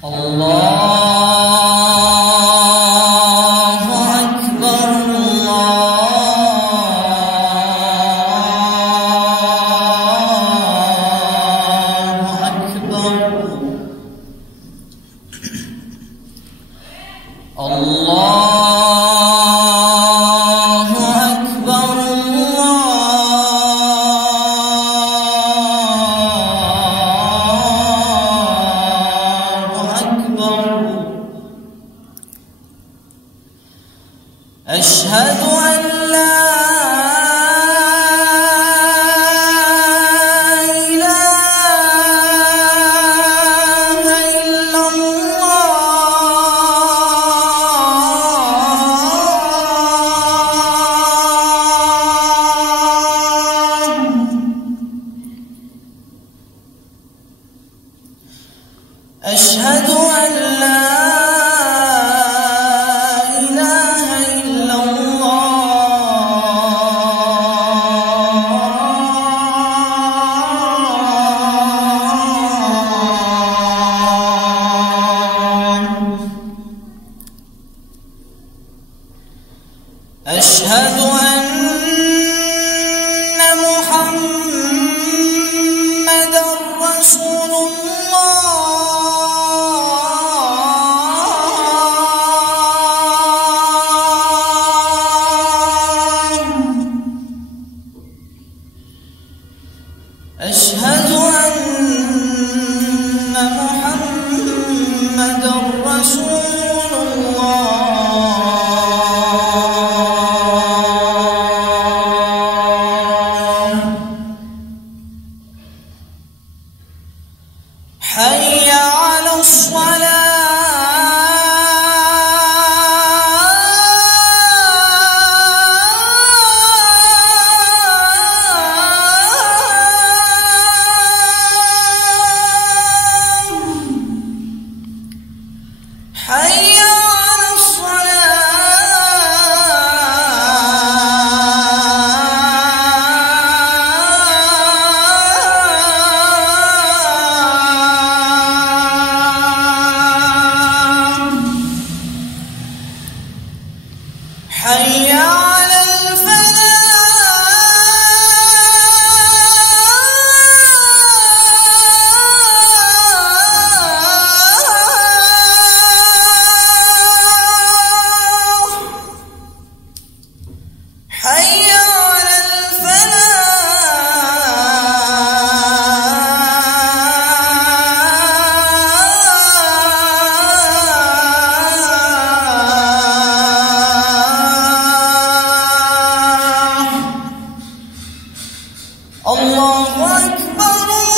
الله أكبر الله أكبر الله أكبر أشهد أن لا إله إلا الله أشهد أن لا أشهد أن محمدًا رسول الله أشهد أن محمدًا رسول الله حي على الصلاة حي على حي على الفلاح حي على الفلاح الله أكبر